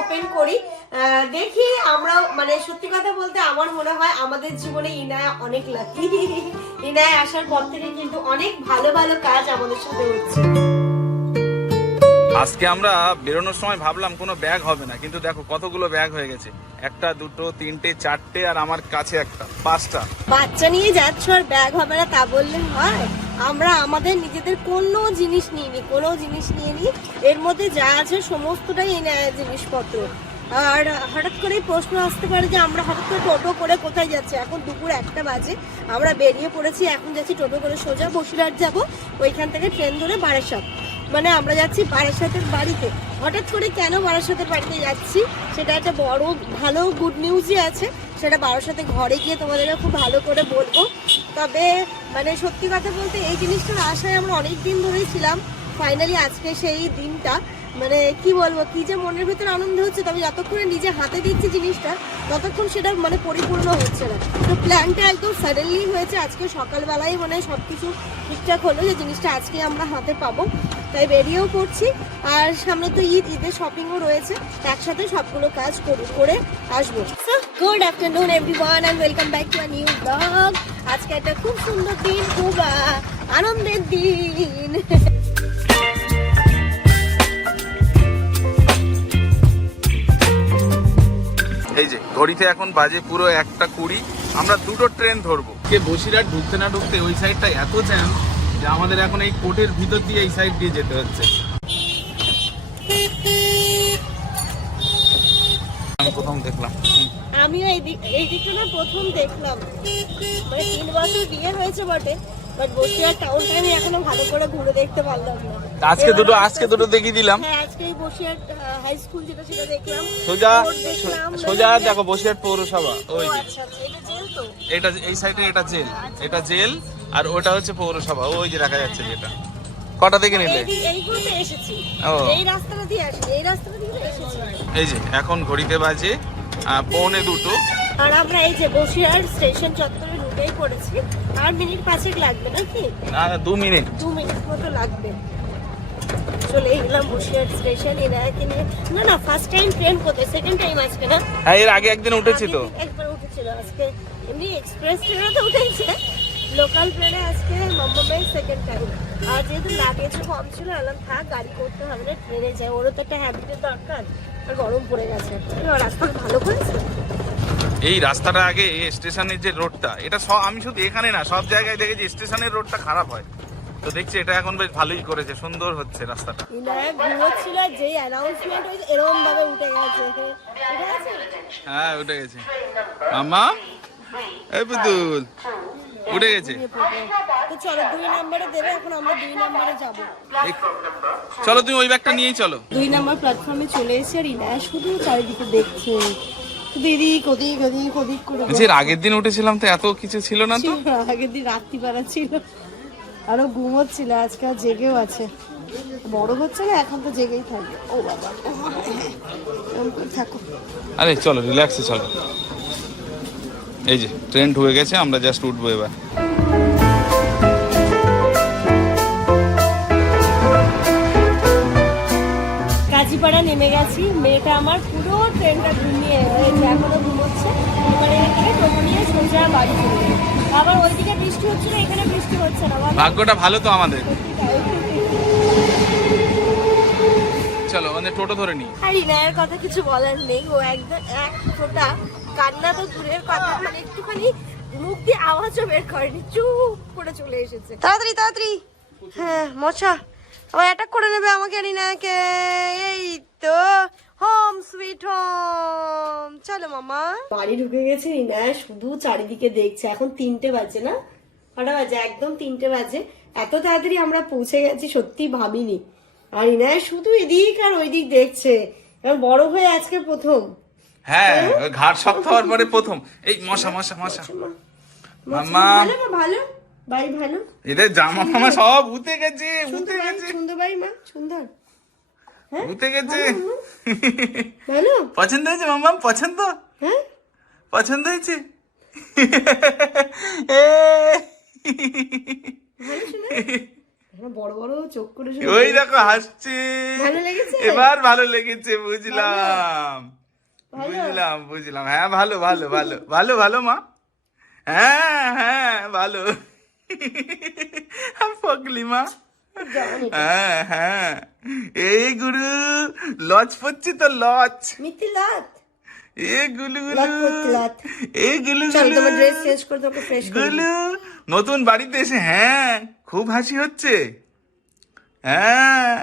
Open করি। দেখি আমরা মানে সত্যি কথা বলতে আমার মনে হয় আমাদের জীবনে ইনায়া অনেক লাকি ইনায়া আসার পর থেকে কিন্তু অনেক ভালো ভালো কাজ আমাদের সাথে হচ্ছে। আজকে আমরা বেরোনোর সময় ভাবলাম কোনো ব্যাগ হবে না, কিন্তু দেখো কতগুলো ব্যাগ হয়ে গেছে। একটা, দুটো, তিনটে, চারটে আর আমার কাছে একটা, পাঁচটা। বাচ্চা নিয়ে যাচ্ছ আর ব্যাগ হবে না তা বললে হয় আমরা আমাদের নিজেদের কোনো জিনিস নিইনি, কোনো জিনিস নিয়ে নি এর মধ্যে যা আছে সমস্তটাই এনে জিনিসপত্র। আর হঠাৎ করেই প্রশ্ন আসতে পারে যে আমরা হঠাৎ করে টোটো করে কোথায় যাচ্ছি? এখন দুপুর একটা বাজে, আমরা বেরিয়ে পড়েছি, এখন যাচ্ছি টোটো করে সোজা বসিরহাট যাব, ওইখান থেকে ট্রেন ধরে বারাসাত। মানে আমরা যাচ্ছি বারাসাতের বাড়িতে। হঠাৎ করে কেন বারাসাতের বাড়িতে যাচ্ছি? সেটা একটা বড়, ভালো গুড নিউজই আছে। সেটা বারাসাতে ঘরে গিয়ে তোমাদেরকে খুব ভালো করে বলব। তবে মানে সত্যি কথা বলতে এই জিনিসটার আশায় আমরা অনেক দিন ধরেই ছিলাম। ফাইনালি আজকে সেই দিনটা। মানে কি বলব, কি যে মনের ভিতরে আনন্দ হচ্ছে, তবে যতক্ষণে নিজে হাতে দিচ্ছি জিনিসটা, ততক্ষণ সেটা মানে পরিপূর্ণ হচ্ছে না। তো প্ল্যানটা একদম সাডেনলি হয়েছে। আজকে সকালবেলায় মানে সব কিছু ঠিকঠাক হলো যে জিনিসটা আজকে আমরা হাতে পাবো। তাই বেরিয়েও পড়ছি। আর সামনে তো ঈদ ঈদের শপিংও রয়েছে। একসাথে সবগুলো কাজ করি করে আসব। Good afternoon everyone and welcome back to a new vlog আজকে একটা খুব সুন্দর দিন খুব আহ, আনন্দের দিন। এই যে ঘড়িতে এখন বাজে পুরো একটা কুড়ি। আমরা দুটো ট্রেন ধরবো। কে বসিরহাট ঢুকতে না ঢুকতে ওই সাইডটা এত জ্যাম যে আমাদের এখন এই কোর্টের ভিতর দিয়ে এই সাইড দিয়ে যেতে হচ্ছে। প্রথম দেখলাম। আমিও এই দিক এই দিকটা না প্রথম দেখলাম। মানে তিন বছর বিয়ে হয়েছে বটে। বাট বসিরহাট টাউনটা আমি এখনও ভালো করে ঘুরে দেখতে পারলাম না। আজকে দুটো আজকে দুটো দেখিয়ে দিলাম। হ্যাঁ আজকে বসিরহাট হাই স্কুল যেটা সেটা দেখলাম। সোজা সোজা দেখো বসিরহাট পৌরসভা ওই আচ্ছা আচ্ছা এটা জেল তো? এটা এই সাইডে এটা জেল এটা জেল আর ওটা হচ্ছে পৌরসভা ওই যে দেখা যাচ্ছে যেটা। কটা থেকে নিলে? এই দিক- এইগুলোতে এসেছি। ও। এই রাস্তাটা দিয়ে আসি এই রাস্তাটা দিয়ে এসেছি। এই যে এখন ঘড়িতে বাজে পৌনে দুটো। আর আমরা এই যে বসিরহাট স্টেশন চত্বরে ঢুকেই পড়েছি আর মিনিট পাঁচেক লাগবে নাকি? না না, দু মিনিট। দু মিনিট মতো লাগবে। চলে গেলাম বসিরহাট স্টেশন এনাকে নিয়ে। না না ফার্স্ট টাইম ট্রেন কোথায়? সেকেন্ড টাইম আজকে না? হ্যাঁ এর আগে একদিন উঠেছি তো। একবার উঠেছিল আজকে। এমনি এক্সপ্রেস ট্রেনে তো উঠেছে লোকাল ট্রেনে আজকে মাম্মামের সেকেন্ড টাইম আর যেহেতু লাগেজ কম ছিল এলাম থাক গাড়ি করতে হবে না ট্রেনে যাই। ওরও তো একটা হ্যাবিটের দরকার। আর গরম পড়ে গেছে। রাস্তা ভালো করেছে? এই রাস্তাটা আগে এই স্টেশনের যে রোডটা এটা সব আমি শুধু এখানে না সব জায়গায় দেখেছি স্টেশনের রোডটা খারাপ হয়। তো দেখছি এটা এখন বেশ ভালোই করেছে সুন্দর হচ্ছে রাস্তাটা। ইনায় ঘুমোচ্ছিল যেই অ্যানাউন্সমেন্ট হয়েছে এরকম ভাবে উঠে গেছে। উঠে গেছে? হ্যাঁ উঠে গেছে। মামা এই পুতুল উঠে গেছে। তো চলো দুই নম্বরে দেবে এখন আমরা দুই নম্বরে যাব। চলো তুমি ওই ব্যাগটা নিয়েই চলো। দুই নম্বর প্ল্যাটফর্মে চলে এসে আর ইনায়া শুধু চারিদিকে দেখছে। এদিক ওদিক ওদিক ওদিক করে যে আগের দিন উঠেছিলাম তো এত কিছু ছিল না তো? আগের দিন রাত্রিবেলা ছিল। আরও ঘুমোচ্ছিল আজকে আর জেগেও আছে। বড় হচ্ছে না এখন তো জেগেই থাকবে। ও বাবা হ্যাঁ। থাকো। আরে চলো রিল্যাক্সে চলো। এই যে ট্রেন ঢুকে গেছে আমরা জাস্ট উঠবো এবার। কাজীপাড়া নেমে গেছি। মেয়েটা আমার ট্রেনটা ঘুমিয়ে রয়েছে এখনও ঘুমোচ্ছে। এবারে এখান থেকে টোটো নিয়ে সোজা বাড়ি চলে আবার ওইদিকে বৃষ্টি হচ্ছে না এখানে বৃষ্টি হচ্ছে না। ভাগ্যটা ভালো তো আমাদের। চলো আমাদের টোটো ধরে নিই। আর ইনায়ের কথা কিছু বলার নেই। ও একদম এক ফোঁটা কান্না তো দূরের কথা মানে একটুখানি মুখ দিয়ে আওয়াজও বের করেনি চুপ করে চলে এসেছে। তাড়াতাড়ি তাড়াতাড়ি। হ্যাঁ মশা। আবার অ্যাটাক করে নেবে আমাকে আর ইনায়াকে। এই তো হোম সুইট হোম চলো মামা। বাড়ি ঢুকে গেছে ইনায়া শুধু চারিদিকে দেখছে। এখন তিনটে বাজে না? কটা বাজে? একদম তিনটে বাজে। এত তাড়াতাড়ি আমরা পৌঁছে গেছি সত্যি ভাবিনি। আর ইনায়া শুধু এদিক আর ওই দিক দেখছে। কারণ বড় হয়ে আজকে প্রথম। হ্যাঁ ঘাট শক্ত হওয়ার পরে প্রথম। এই মশা মশা মশা। মাম্মা। ভালো মা ভালো? বাড়ি ভালো? এদের জামা ফামা সব উঠে গেছে সুন্দর উঠে গেছে। সুন্দর বাড়ি মা সুন্দর। উঠে গেছে? পছন্দ হয়েছে মাম্মা পছন্দ? হ্যাঁ? পছন্দ হয়েছে? বড় বড় চোখ করে ওই দেখো হাসছে। এবার ভালো লেগেছে বুঝলাম। বুঝলাম বুঝলাম। হ্যাঁ ভালো ভালো ভালো। ভালো ভালো মা। হ্যাঁ হ্যাঁ ভালো। পগলি মা। হ্যাঁ হ্যাঁ। এই গুরু লজ পড়ছে তো লজ। মিথ্যি লাত এ গুলু গুলু। পড়ছে, গুলু গুলু। ড্রেস চেঞ্জ করে তোকে ফ্রেশ গুলু নতুন বাড়িতে এসে হ্যাঁ খুব হাসি হচ্ছে। হ্যাঁ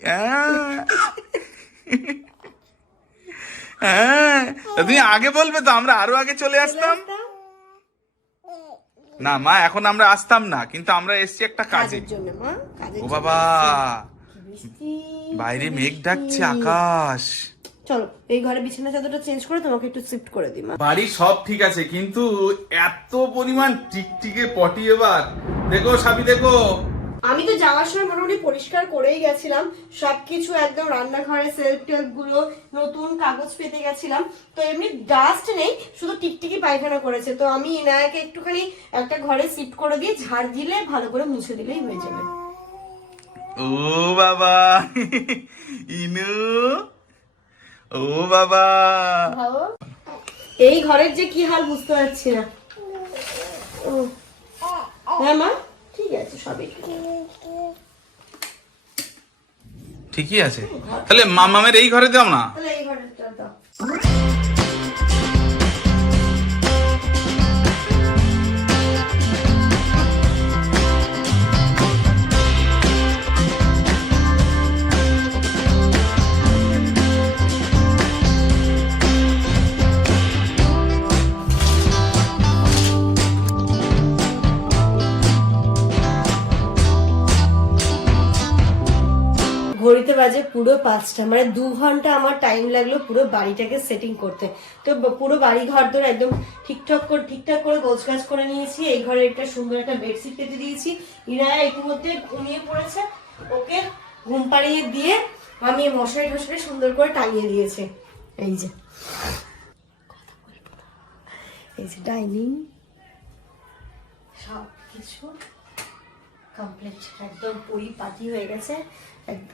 হ্যাঁ। হ্যাঁ তুমি আগে বলবে তো আমরা আরও আগে চলে আসতাম। না মা এখন আমরা আসতাম না কিন্তু আমরা এসছি একটা কাজে। কাজের জন্য মা ও বাবা বাইরে মেঘ ডাকছে আকাশ। চলো এই ঘরে বিছানা চাদরটা চেঞ্জ করে তোমাকে একটু শিফট করে দিই মা। বাড়ি সব ঠিক আছে কিন্তু এত পরিমাণ টিকটিকে পটি এবার। দেখো সাবি দেখো। আমি তো যাওয়ার সময় মোটামুটি পরিষ্কার করেই গেছিলাম। সবকিছু একদম রান্নাঘরের সেলফ টেলফগুলো নতুন কাগজ পেতে গেছিলাম। তো এমনি ডাস্ট নেই শুধু টিকটিকি পায়খানা করেছে। তো আমি ইনায়াকে একটুখানি একটা ঘরে শিফট করে দিয়ে ঝাড় দিলে ভালো করে মুছে দিলেই হয়ে যাবে। ও বাবা! ইনু! ও বাবা! এই ঘরের যে কি হাল বুঝতে পারছি না। ও। হ্যাঁ মা? ঠিক আছে সবই ঠিকই আছে। তাহলে মামামের এই ঘরে দাও না। তাহলে এই ঘরে দাও। বাজে পুরো পাঁচটা। মানে দু ঘণ্টা আমার টাইম লাগল পুরো বাড়িটাকে সেটিং করতে। তো পুরো বাড়ি ঘর ধরে একদম ঠিকঠাক করে ঠিকঠাক করে গোছগাছ করে নিয়েছি। এই ঘরে একটা সুন্দর একটা বেডশিট পেতে দিয়েছি। ইনায়া ইতিমধ্যে ঘুমিয়ে পড়েছে। ওকে ঘুম পাড়িয়ে দিয়ে আমি মশারি টশারি সুন্দর করে টাঙিয়ে দিয়েছে। এই যে। এই যে ডাইনিং সব কিছু কমপ্লিট একদম পরিপাটি হয়ে গেছে।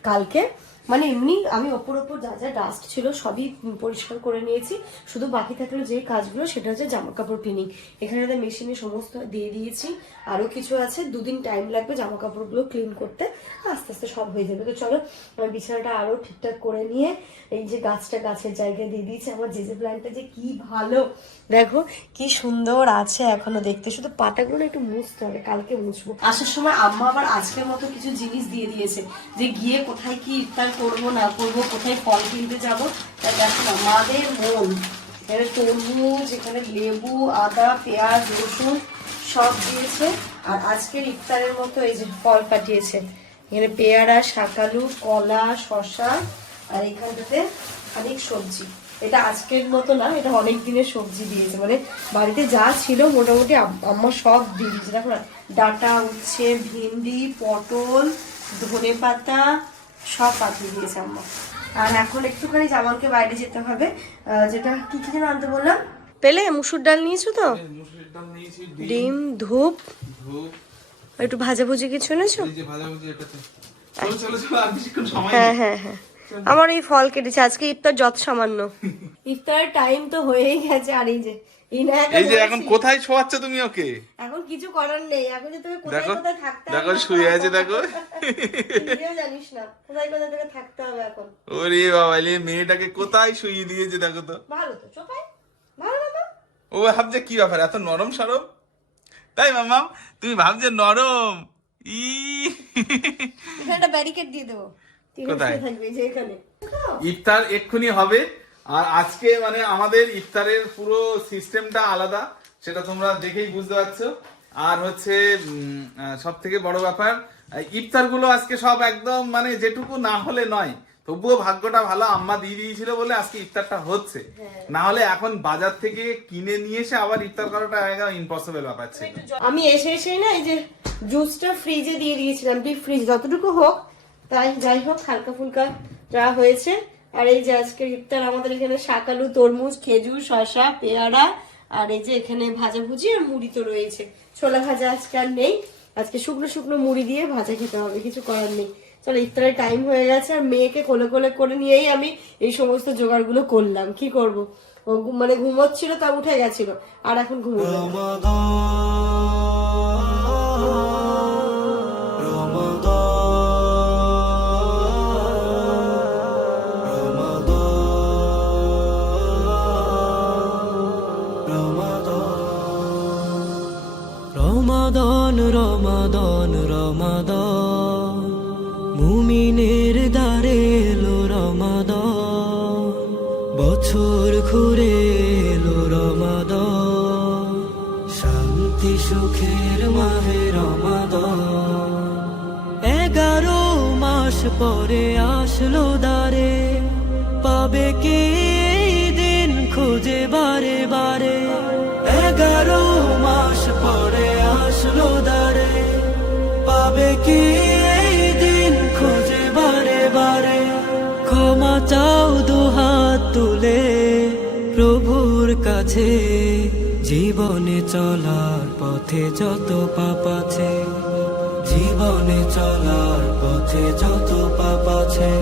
কালকে মানে এমনি আমি ওপর ওপর যা যা ডাস্ট ছিল সবই পরিষ্কার করে নিয়েছি। শুধু বাকি থাকল যে কাজগুলো সেটা হচ্ছে জামা কাপড় ক্লিনিং এখানে মেশিনে সমস্ত দিয়ে দিয়েছি। আরও কিছু আছে। দুদিন টাইম লাগবে জামা কাপড়গুলো ক্লিন করতে। আস্তে আস্তে সব হয়ে যাবে। তো চলো, আমার বিছানাটা আরও ঠিকঠাক করে নিয়ে এই যে গাছটা গাছের জায়গায় দিয়ে দিয়েছি। আমার জেজে প্ল্যান্টটা যে কি ভালো। দেখো, কি সুন্দর আছে এখনও দেখতে। শুধু পাতাগুলো একটু মুছতে হবে, কালকে মুছবো। আসার সময় আম্মা আবার আজকের মতো কিছু জিনিস দিয়ে দিয়েছে। যে গিয়ে কোথায় কি ইফতার করব না করব, কোথায় ফল কিনতে যাব? তা দেখো না, মাদের মন। এখানে তরমুজ, এখানে লেবু, আদা, পেঁয়াজ, রসুন সব দিয়েছে। আর আজকের ইফতারের মতো এই যে ফল পাঠিয়েছে। এখানে পেয়ারা, শাকালু, কলা শশা আর এখানটাতে অনেক সবজি। এটা আজকের মতো না, এটা অনেক দিনের সবজি দিয়েছে। মানে বাড়িতে যা ছিল মোটামুটি আম- আম্মা সব দিয়ে দিয়েছে। দেখো না, ডাটা, উচ্ছে, ভিন্ডি, পটল ধনে পাতা সব পাঠিয়ে দিয়েছে আম্মা। আর এখন একটুখানি জামালকে বাইরে যেতে হবে যেটা কি কি যেন আনতে বললাম? পেলে মুসুর ডাল নিয়েছো তো? নিয়েছি ডিম ধূপ। একটু ভাজাভুজি কিছু এনেছো? সময় হ্যাঁ হ্যাঁ হ্যাঁ। আমার এই ফল কেটেছে আজকে ইফতার যত সামান্য। ইফতারের টাইম তো হয়েই গেছে আর এই যে এই যে এখন কোথায় শোয়াচ্ছ তুমি ওকে? এখন কিছু করার নেই এখন যে তোকে কোথায় কোথায় থাকতে দেখো শুয়ে আছে দেখো। জানিস না কোথায় কোথায় তোকে থাকতে হবে এখন। ওরে বাবা এলে মেয়েটাকে কোথায় শুয়ে দিয়েছে দেখো তো। ভালো তো চোপাই। ভালো না? ও ভাবছে কি ব্যাপার এত নরম সরম? তাই মামা তুমি ভাবছে নরম? ই। এখানে একটা ব্যারিকেড দিয়ে দেবো। কোথায়? থাকবি এই যে এখানে। ইফতার এক্ষুনি হবে আর আজকে মানে আমাদের ইফতারের পুরো সিস্টেমটা আলাদা সেটা তোমরা দেখেই বুঝতে পারছ। আর হচ্ছে সব থেকে বড় ব্যাপার ইফতারগুলো আজকে সব একদম মানে যেটুকু না হলে নয় তবুও ভাগ্যটা ভালো আম্মা দিয়ে দিয়েছিল বলে আজকে ইফতারটা হচ্ছে। না হলে এখন বাজার থেকে কিনে নিয়ে এসে আবার ইফতার করাটা একদম ইম্পসিবল ব্যাপার ছিল। আমি এসে এসে না এই যে জুসটা ফ্রিজে দিয়ে দিয়েছিলাম ডিপ ফ্রিজ যতটুকু হোক তাই যাই হোক হালকা ফুলকা যা হয়েছে। আর এই যে আজকের ইফতার, আমাদের এখানে শাকালু তরমুজ, খেজুর, শসা, পেয়ারা, আর এই যে এখানে ভাজা ভুজি আর মুড়ি তো রয়েছে। ছোলা ভাজা আজকে আর নেই। আজকে শুকনো শুকনো মুড়ি দিয়ে ভাজা খেতে হবে, কিছু করার নেই। চলো, ইফতারের টাইম হয়ে গেছে আর মেয়েকে কোলে কোলে করে নিয়েই আমি এই সমস্ত জোগাড়গুলো করলাম। কি করব? মানে ঘুমোচ্ছিল, তা উঠে গেছিল। আর এখন ঘুমোবে কাছে জীবনে চলার পথে যত পাপ আছে, জীবনে চলার পথে যত পাপ আছে।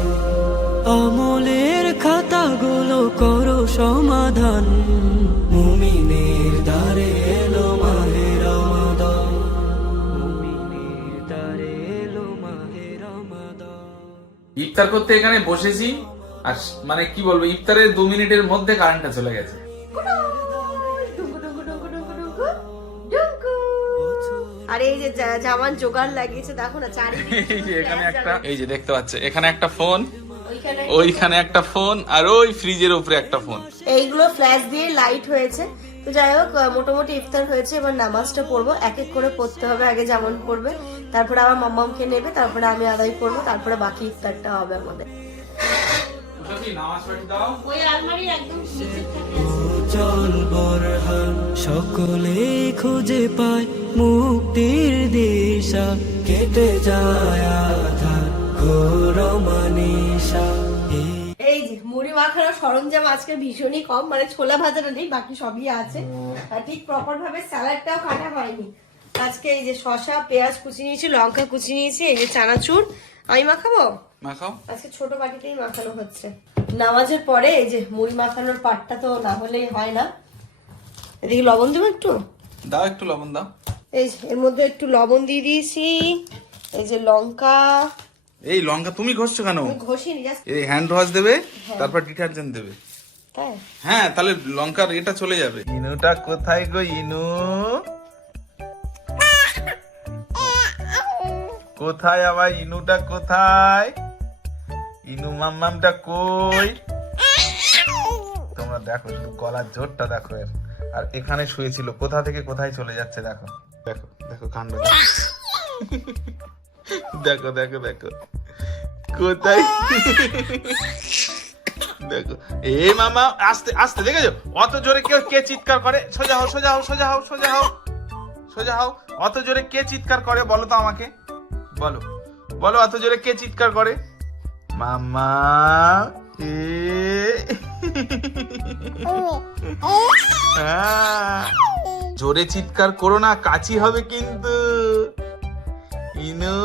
আমলের খাতাগুলো করো সমাধান, মুমিনের দ্বারে এলো মাহে রমাদান। মুমিনের দ্বারে এলো মাহে রমাদান ইফতার করতে এখানে বসেছি, আর মানে কি বলব, ইফতারের দু মিনিটের মধ্যে কারেন্টটা চলে গেছে। এই যে জামান জোগাড় লাগিয়েছে দেখো না চারিদিকে এই যে এখানে একটা এই যে দেখতে পাচ্ছে এখানে একটা ফোন ওইখানে ওইখানে একটা ফোন আর ওই ফ্রিজের উপরে একটা ফোন। এইগুলো ফ্ল্যাশ দিয়ে লাইট হয়েছে। তো যাই হোক মোটামুটি ইফতার হয়েছে এবার নামাজটা পড়ব। এক এক করে পড়তে হবে আগে যেমন পড়বে। তারপরে আমার মাম্মামকে নেবে তারপরে আমি আদায় করব তারপরে বাকি ইফতারটা হবে আমাদের। নামাজ পড়ে দাও। ওই আলমারি একদম চল বরহান সকলে খুঁজে পায়। মুক্তির দিশা। কেটে যায় আধার ঘোর এই যে মুড়ি মাখানোর সরঞ্জাম আজকে ভীষণই কম মানে ছোলা ভাজাটা নেই বাকি সবই আছে। আর ঠিক প্রপার ভাবে স্যালাডটাও কাটা হয়নি। আজকে এই যে শসা পেঁয়াজ কুচি নিয়েছি লঙ্কা কুচি নিয়েছি এই যে চানাচুর। আমি মাখাবো? মাখাও। আজকে ছোট বাটিতেই মাখানো হচ্ছে। নামাজের পরে এই যে মুড়ি মাখানোর পাটটা তো না হলেই হয় না। এদিকে লবণ দেবো একটু? দাও একটু লবণ দাও। এই এর মধ্যে একটু লবণ দিয়ে দিয়েছি। এই যে লঙ্কা। এই লঙ্কা তুমি ঘষছো কেন? ঘষিনি এই হ্যান্ড ওয়াশ দেবে তারপর ডিটারজেন্ট দেবে। হ্যাঁ তাহলে লঙ্কার এটা চলে যাবে। ইনুটা কোথায় গো ইনু? কোথায় আবার ইনুটা কোথায়? ইনু মাম্মামটা কই? তোমরা দেখো শুধু গলার জোরটা দেখো এর। আর এখানে শুয়েছিল কোথা থেকে কোথায় চলে যাচ্ছে দেখো। দেখো দেখো কাণ্ড দেখো। দেখো দেখো কোথায়? দেখো। এ মামা আস্তে আস্তে দেখেছ? অত জোরে কেউ কে চিৎকার করে? সোজা হও সোজা হও সোজা হও সোজা হও সোজা হও। অত জোরে কে চিৎকার করে বলো তো আমাকে? বলো। বলো অত জোরে কে চিৎকার করে? মামা এ। আহ, জোরে চিৎকার করো না কাচি হবে কিন্তু। ইনু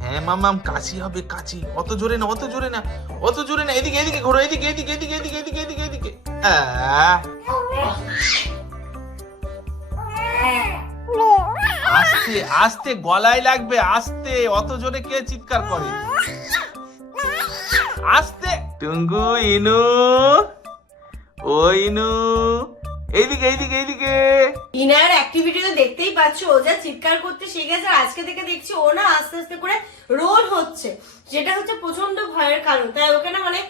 হ্যাঁ মামাম কাছি হবে কাশি অত জোরে না, অত জোরে না, অত জোরে না, এদিকে এদিকে ঘোরো, এদিকে এদিকে এদিকে এদিকে এদিকে এদিকে এদিকে। আস্তে আস্তে, গলায় লাগবে, আস্তে, অত জোরে কে চিৎকার করে? আস্তে। টুঙ্গু, ইনু। ও, ইনু। এইদিকে এইদিকে এইদিকে। ইনার অ্যাক্টিভিটি তো দেখতেই পাচ্ছ, ও যা চিৎকার করতে শিখেছে আর আজকে থেকে দেখছি ও না আস্তে আস্তে করে রোল হচ্ছে, যেটা হচ্ছে প্রচণ্ড ভয়ের কারণ। তাই ওকে না মানে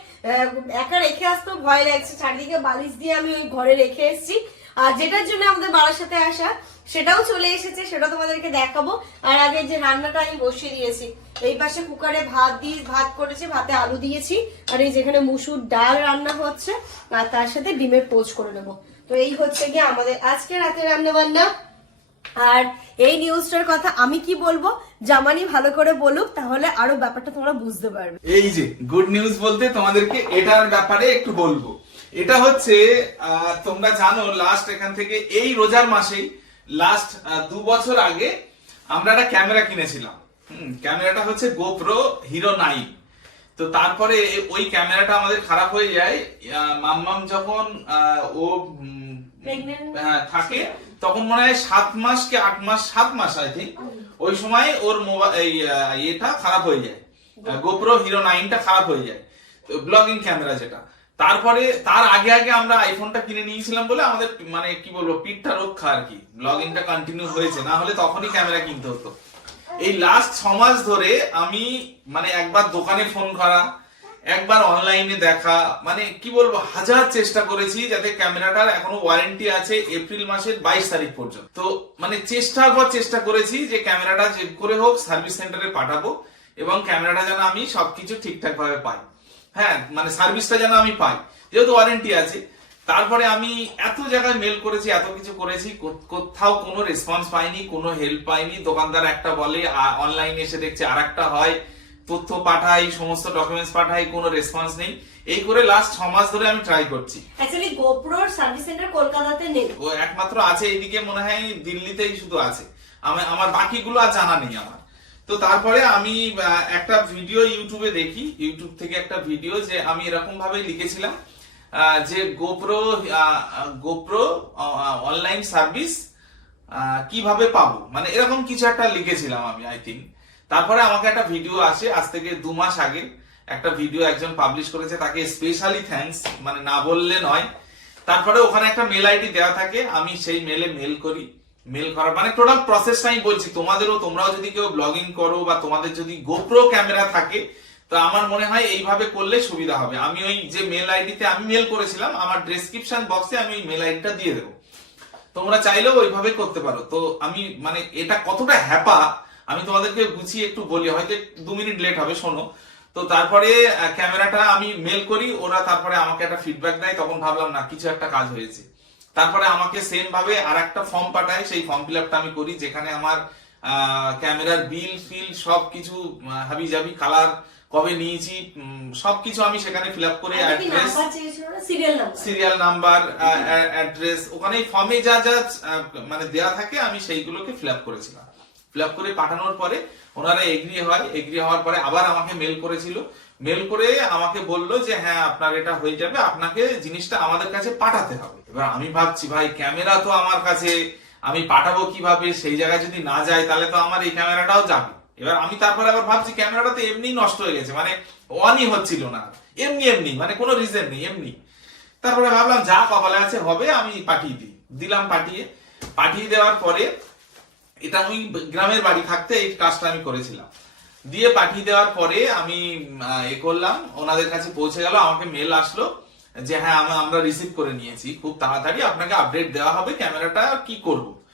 একা রেখে আসতেও ভয় লাগছে, চারিদিকে বালিশ দিয়ে আমি ওই ঘরে রেখে এসেছি। আর যেটার জন্য আমাদের বাবার সাথে আসা, সেটাও চলে এসেছে, সেটা তোমাদেরকে দেখাবো। আর আগে যে রান্নাটা আমি বসিয়ে দিয়েছি, এই পাশে কুকারে ভাত দিয়ে, ভাত করেছি, ভাতে আলু দিয়েছি, আর এই যেখানে মুসুর ডাল রান্না হচ্ছে, আর তার সাথে ডিমের পোচ করে নেব। তো এই হচ্ছে গিয়ে আমাদের আজকে রাতে রান্না বান্না আর এই নিউজটার কথা আমি কি বলব? জামানি ভালো করে বলুক, তাহলে আরও ব্যাপারটা তোমরা বুঝতে পারবে। এই যে গুড নিউজ বলতে তোমাদেরকে এটার ব্যাপারে একটু বলব। এটা হচ্ছে তোমরা জানো লাস্ট এখান থেকে এই রোজার মাসেই লাস্ট দু বছর আগে আমরা একটা ক্যামেরা কিনেছিলাম। ক্যামেরাটা হচ্ছে গোপ্রো হিরো নাইন তো তারপরে ওই ক্যামেরাটা আমাদের খারাপ হয়ে যায়। মাম্মাম যখন ও হ্যাঁ, থাকে তখন মনে হয় সাত মাস কি আট মাস? সাত মাস আই থিঙ্ক ওই সময় ওর মোবাইল ইয়েটা খারাপ হয়ে যায়। গোপ্রো হিরো নাইনটা খারাপ হয়ে যায়। ব্লগিং ক্যামেরা যেটা। তারপরে তার আগে আগে আমরা আইফোনটা কিনে নিয়েছিলাম বলে আমাদের মানে কি বলব পিঠটা রক্ষা আর কি। ব্লগিংটা কন্টিনিউ হয়েছে না হলে তখনই ক্যামেরা কিনতে হতো। এই লাস্ট ছ মাস ধরে আমি মানে একবার দোকানে ফোন করা, একবার অনলাইনে দেখা মানে কি বলব, হাজার চেষ্টা করেছি যাতে ক্যামেরাটার এখনও ওয়ারেন্টি আছে এপ্রিল মাসের বাইশ তারিখ পর্যন্ত। তো মানে চেষ্টার পর চেষ্টা করেছি যে ক্যামেরাটা যে করে হোক সার্ভিস সেন্টারে পাঠাবো এবং ক্যামেরাটা যেন আমি সবকিছু ঠিকঠাক ভাবে পাই। হ্যাঁ মানে সার্ভিসটা যেন আমি পাই, যেহেতু ওয়ারেন্টি আছে। তারপরে আমি এত জায়গায় মেল করেছি এত কিছু করেছি কোথাও কোনো রেসপন্স পাইনি কোনো হেল্প পাইনি। দোকানদার একটা বলে অনলাইনে এসে দেখছে আর একটা হয় তথ্য পাঠাই সমস্ত ডকুমেন্টস পাঠাই কোনো রেসপন্স নেই। এই করে লাস্ট ছ মাস ধরে আমি ট্রাই করছি। অ্যাকচুয়ালি গোপ্রোর সার্ভিস সেন্টার কলকাতাতে নেই। ও একমাত্র আছে এইদিকে মনে হয় দিল্লিতেই শুধু আছে। আমার আমার বাকিগুলো আর জানা নেই আমার। তো তারপরে আমি একটা ভিডিও ইউটিউবে দেখি। ইউটিউব থেকে একটা ভিডিও যে আমি এরকম ভাবে লিখেছিলাম। যে গোপ্রো গোপ্রো অনলাইন সার্ভিস কীভাবে পাবো? মানে এরকম কিছু একটা লিখেছিলাম আমি আই থিঙ্ক তারপরে আমাকে একটা ভিডিও আসে, আজ থেকে দু মাস আগে। একটা ভিডিও একজন পাবলিশ করেছে, তাকে স্পেশালি থ্যাঙ্কস মানে না বললে নয়। তারপরে ওখানে একটা মেল আইডি দেওয়া থাকে, আমি সেই মেলে মেল করি। মেল করার মানে টোটাল প্রসেসটা আমি বলছি, তোমাদেরও তোমরাও যদি কেউ ব্লগিং করো বা তোমাদের যদি গোপ্রো ক্যামেরা থাকে তো আমার মনে হয় এইভাবে করলে সুবিধা হবে। আমি ওই যে মেল আইডিতে আমি মেল করেছিলাম, আমার ডেসক্রিপশন বক্সে আমি ওই মেল আইডিটা দিয়ে দেবো। তোমরা চাইলেও ওইভাবে করতে পারো। তো আমি মানে এটা কতটা হ্যাপা, আমি তোমাদেরকে গুছিয়ে একটু বলি, হয়তো দু মিনিট লেট হবে, শোনো। তো তারপরে ক্যামেরাটা আমি মেল করি, ওরা তারপরে আমাকে একটা ফিডব্যাক দেয়, তখন ভাবলাম, না, কিছু একটা কাজ হয়েছে। তারপরে আমাকে সেম ভাবে আর একটা ফর্ম পাঠায়, সেই ফর্ম ফিল আপটা আমি করি, যেখানে আমার ক্যামেরার বিল ফিল সব কিছু হাবি জাবি কালার কবে নিয়েছি সবকিছু আমি সেখানে ফিল আপ করে অ্যাড্রেস সিরিয়াল নাম্বার অ্যাড্রেস ওখানে ফর্মে যা যা মানে দেয়া থাকে আমি সেইগুলোকে ফিল আপ করেছিলাম। ফিল আপ করে পাঠানোর পরে ওনারা এগ্রি হয় এগ্রি হওয়ার পরে আবার আমাকে মেল করেছিল। মেল করে আমাকে বলল যে হ্যাঁ আপনার এটা হয়ে যাবে আপনাকে জিনিসটা আমাদের কাছে পাঠাতে হবে। এবার আমি ভাবছি ভাই ক্যামেরা তো আমার কাছে আমি পাঠাবো কীভাবে? সেই জায়গায় যদি না যায় তাহলে তো আমার এই ক্যামেরাটাও যাবে। এবার আমি তারপরে আবার ভাবছি ক্যামেরাটা তো এমনি নষ্ট হয়ে গেছে মানে অনই হচ্ছিল না। এমনি এমনি মানে কোনো রিজন নেই, এমনি। তারপরে ভাবলাম, যা কপালে আছে হবে, আমি পাঠিয়ে দিই। দিলাম পাঠিয়ে। পাঠিয়ে দেওয়ার পরে এটা আমি গ্রামের বাড়ি থাকতে এই কাজটা আমি করেছিলাম। দিয়ে পাঠিয়ে দেওয়ার পরে আমি এ করলাম, ওনাদের কাছে পৌঁছে গেল, আমাকে মেল আসলো যে হ্যাঁ আমরা- রিসিভ করে নিয়েছি। খুব তাড়াতাড়ি আপনাকে আপডেট দেওয়া হবে ক্যামেরাটা কি করব?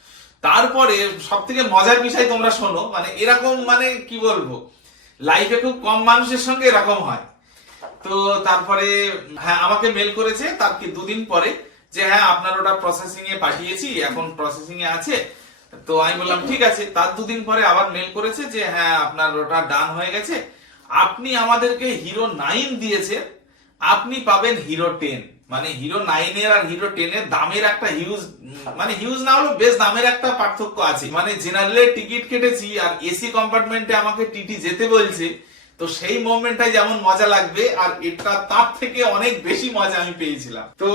তারপরে সব থেকে মজার বিষয় তোমরা শোনো মানে এরকম মানে কি বলব লাইফে খুব কম মানুষের সঙ্গে এরকম হয়। তো তারপরে হ্যাঁ আমাকে মেল করেছে, তার কি দুদিন পরে যে হ্যাঁ আপনার ওটা প্রসেসিং এ পাঠিয়েছি, এখন প্রসেসিং এ আছে। তো আমি বললাম, ঠিক আছে। তার দুদিন পরে আবার মেল করেছে যে হ্যাঁ আপনার ওটা ডান হয়ে গেছে। আপনি আমাদেরকে হিরো নাইন দিয়েছেন। আপনি পাবেন হিরো টেন মানে হিরো নাইনের আর হিরো টেনের দামের একটা হিউজ মানে হিউজ না হলেও বেশ দামের একটা পার্থক্য আছে। মানে জেনারেলের টিকিট কেটেছি আর এসি কম্পার্টমেন্টে আমাকে টিটি যেতে বলছে, তো সেই মোমেন্টটাই যেমন মজা লাগবে, আর এটা তার থেকে অনেক বেশি মজা আমি পেয়েছিলাম। তো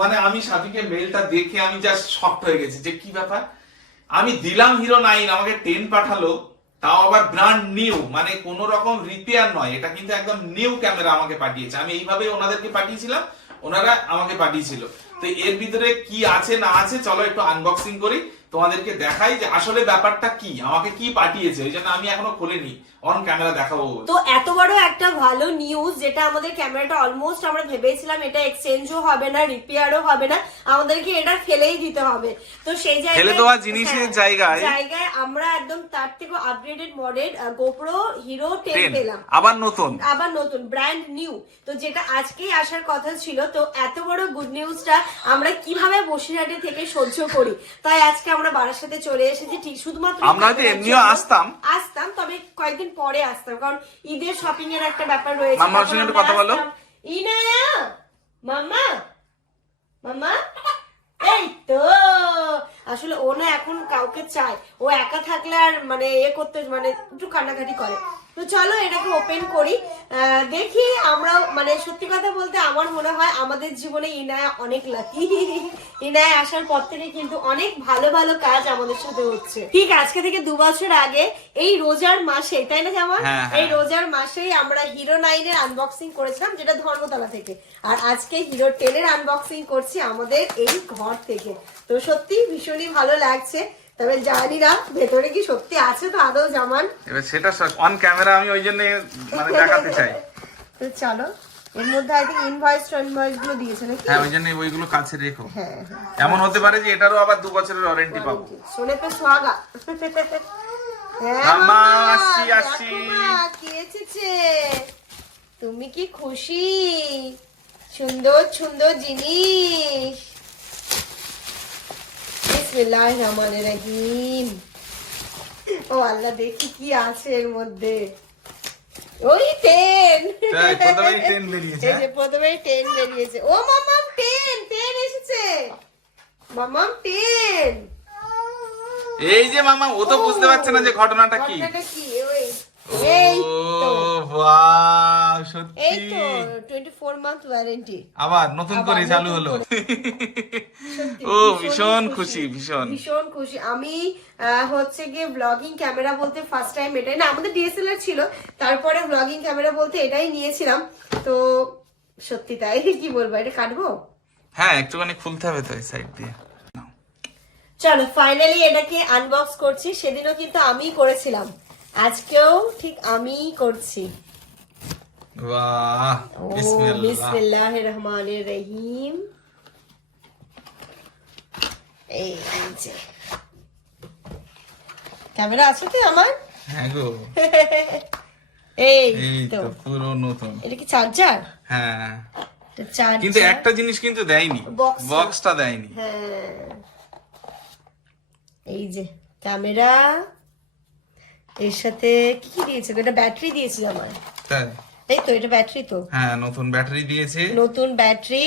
মানে আমি সাথীকে মেলটা দেখে আমি জাস্ট শক্ট হয়ে গেছি যে কি ব্যাপার? আমি দিলাম হিরো নাইন আমাকে টেন পাঠালো, তাও আবার ব্র্যান্ড নিউ মানে কোন রকম রিপেয়ার নয়, এটা কিন্তু একদম নিউ ক্যামেরা আমাকে পাঠিয়েছে। আমি এইভাবে ওনাদেরকে পাঠিয়েছিলাম ওনারা আমাকে পাঠিয়েছিল। তো এর ভিতরে কি আছে, না আছে, চলো একটু আনবক্সিং করি। তোমাদেরকে দেখাই যে আসলে ব্যাপারটা কি, আমাকে কি পাঠিয়েছে ওই জন্য আমি এখনও খুলিনি। অন ক্যামেরা দেখাবো। তো এত বড় একটা ভালো নিউজ যেটা আমাদের ক্যামেরাটা অলমোস্ট আমরা ভেবেছিলাম এটা এক্সচেঞ্জও হবে না রিপেয়ারও হবে না আমাদেরকে এটা ফেলেই দিতে হবে। তো সেই জায়গায় ফেলে দেওয়া জিনিসের হ্যাঁ, জায়গায়- জায়গায় আমরা একদম তার থেকে upgraded model GoPro Hero ten 10 পেলাম। আবার নতুন। আবার নতুন ব্র্যান্ড নিউ তো যেটা আজকেই আসার কথা ছিল তো এত বড় গুড নিউজটা আমরা কীভাবে বসিরহাটে থেকে সহ্য করি? তাই আজকে আমরা বারাসাতে চলে এসেছি ঠিক শুধুমাত্র আমরা এমনিও আসতাম। আসতাম তবে কয়েকদিন পরে আসতাম কারণ ঈদের শপিং এর একটা ব্যাপার রয়েছে। মামার সঙ্গে একটু কথা বলো। ইনায়া! মাম্মা! মাম্মা! এই তো! আসলে ও না এখন কাউকে চায়। ও একা থাকলে আর মানে এ করতে মানে একটু কান্নাকাটি করে। তো চলো এটাকে ওপেন করি। দেখি আমরা মানে সত্যি কথা বলতে আমার মনে হয় আমাদের জীবনে ইনায়া অনেক লাকি ইনায়া আসার পর থেকে কিন্তু অনেক ভালো ভালো কাজ আমাদের সাথে হচ্ছে। ঠিক আজকে থেকে দু বছর আগে এই রোজার মাসে তাই না জামা? হ্যাঁ, হ্যাঁ। এই রোজার মাসেই আমরা হিরো নাইনের আনবক্সিং করেছিলাম যেটা ধর্মতলা থেকে। আর আজকে হিরো টেনের আনবক্সিং করছি আমাদের এই ঘর থেকে। তো সত্যি ভীষণই ভালো লাগছে। তবে জানি না ভেতরে কি সত্যি আছে তো আদৌ জামান? এবার সেটা অন ক্যামেরা আমি ওই জন্য মানে দেখাতে চাই। তো চলো এর মধ্যে আই ইনভয়েস ইনভয়েসগুলো দিয়েছে নাকি? হ্যাঁ ওই জন্য ওইগুলো কাছে রেখো। হ্যাঁ হ্যাঁ। এমন হতে পারে যে এটারও আবার দু বছরের ওয়ারেন্টি পাবো। সোনে পে সোহাগা। হ্যাঁ, মামা, কি এসেছে? তুমি কি খুশি? সুন্দর সুন্দর জিনিস। রহিম ও আল্লাহ দেখি কি আছে এর মধ্যে। ওই টেন প্রথমেই 10 বেরিয়েছে, এই যে প্রথমেই টেন বেরিয়েছে। ও মামাম টেন টেন এসেছে। মামাম টেন এই যে মামা ও তো বুঝতে পারছে না যে ঘটনাটা কি। ঘটনাটা কি? ওই। এই তো। বাহ। এই তো টোয়েন্টি ফোর মান্থ ওয়ারেন্টি আবার নতুন করে চালু হলো। ও ভীষণ খুশি। ভীষণ। ভীষণ খুশি। আমি হচ্ছে গিয়ে ব্লগিং ক্যামেরা বলতে ফার্স্ট টাইম এটাই না আমাদের ডিএসএলআর ছিল। তারপরে ব্লগিং ক্যামেরা বলতে এটাই নিয়েছিলাম। তো সত্যি তাই কি বলব এটা কাটবো? হ্যাঁ একটুখানি খুলতে হবে তো এই সাইড দিয়ে। চলো ফাইনালি এটাকে আনবক্স করছি। সেদিনও কিন্তু আমিই করেছিলাম। আজকেও ঠিক আমিই করছি। বিসমিল্লাহ বিসমিল্লাহ। রহিম এই যে। ক্যামেরা আছে তো আমার? হ্যাঁ গো। এই তো পুরো নতুন। এটা কি চার্জার? হ্যাঁ। কিন্তু একটা জিনিস কিন্তু দেয়নি। বক্সটা দেয়নি। হ্যাঁ। এই যে ক্যামেরা। এর সাথে কি কি দিয়েছে? এটা ব্যাটারি দিয়েছিল আমার তাই? এই তো এটা ব্যাটারি তো। হ্যাঁ নতুন ব্যাটারি দিয়েছে। নতুন ব্যাটারি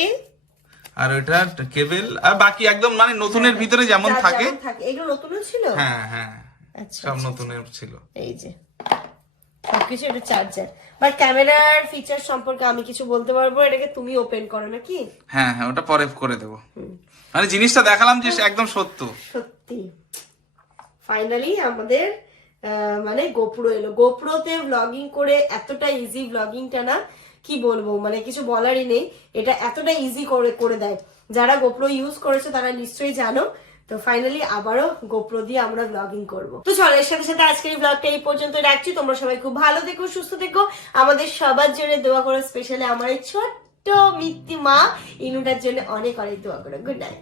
আর ওইটা কেবল আর বাকি একদম মানে নতুনের ভিতরে যেমন থাকে। এগুলো নতুনও ছিল? হ্যাঁ হ্যাঁ আচ্ছা সব নতুনের ছিল। এই যে সবকিছু এটা চার্জার বাট ক্যামেরার ফিচার সম্পর্কে আমি কিছু বলতে পারব? এটাকে তুমি ওপেন করো নাকি? হ্যাঁ হ্যাঁ ওটা পরে করে দেবো। মানে জিনিসটা দেখালাম যে একদম সত্য। সত্যি। ফাইনালি আমাদের মানে গোপ্রো এলো। গোপ্রোতে ব্লগিং করে এতটা ইজি ব্লগিংটা না, কি বলব? মানে কিছু বলারই নেই। এটা এতটা ইজি করে করে দেয়। যারা গোপ্রো ইউজ করেছে, তারা নিশ্চয়ই জানো। তো ফাইনালি আবারও গোপ্রো দিয়ে আমরা ব্লগিং করব। তো চলো, এর সাথে সাথে আজকের এই ব্লগটা এই পর্যন্ত রাখছি। তোমরা সবাই খুব ভালো দেখো সুস্থ দেখো আমাদের সবার জন্য দোয়া করো স্পেশালি আমার এই ছোট্ট মিত্তি মা, ইনুটার জন্য অনেক অনেক দোয়া করো। Good night